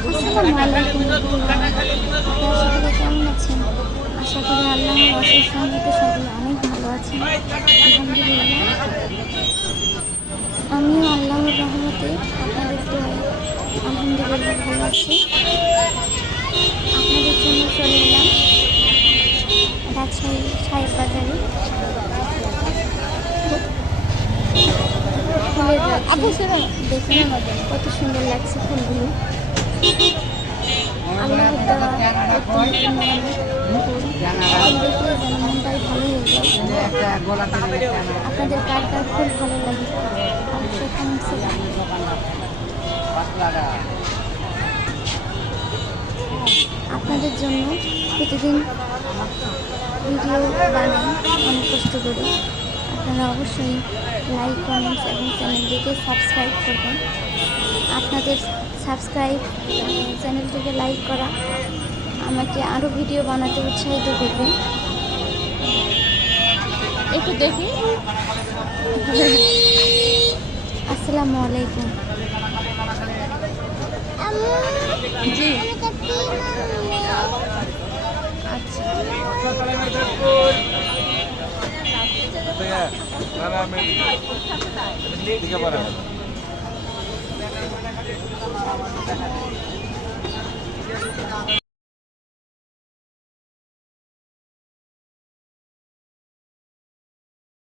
আসসালামু আলাইকুম বন্ধুরা। আপনারা সকলে কেমন আছেন? আশা করি আল্লাহর অশেষ রহমতে সকলে অনেক ভালো আছেন। আলহামদুলিল্লাহ, আমিও আল্লাহর রহমতে আপনাদের দোয়ায় আলহামদুলিল্লাহ ভালো আছি। আপনাদের জন্য চলে এলাম রাজশাহী সাহেব বাজারে ফুলের রাখি। দেখুন কত সুন্দর লাগছে ফুলগুলো। আল্লাহর দেওয়া নতুন ফুল দেখলে যেন মনটাই ভালো হয়ে যায়। আপনাদের কার কার ফুল ভালো লাগে অবশ্যই কমেন্টসে জানাবেন। আপনাদের জন্য প্রতিদিন ভিডিও বানাই অনেক কষ্ট করে। আপনারা অবশ্যই লাইক, কমেন্টস এবং চ্যানেলটিকে সাবস্ক্রাইব করবেন। আপনাদের সাবস্ক্রাইব, চ্যানেলটিকে লাইক করা আমাকে আরও ভিডিও বানাতে উৎসাহিত করবে। একটু দেখি। আসসালামু আলাইকুম। জি আচ্ছা,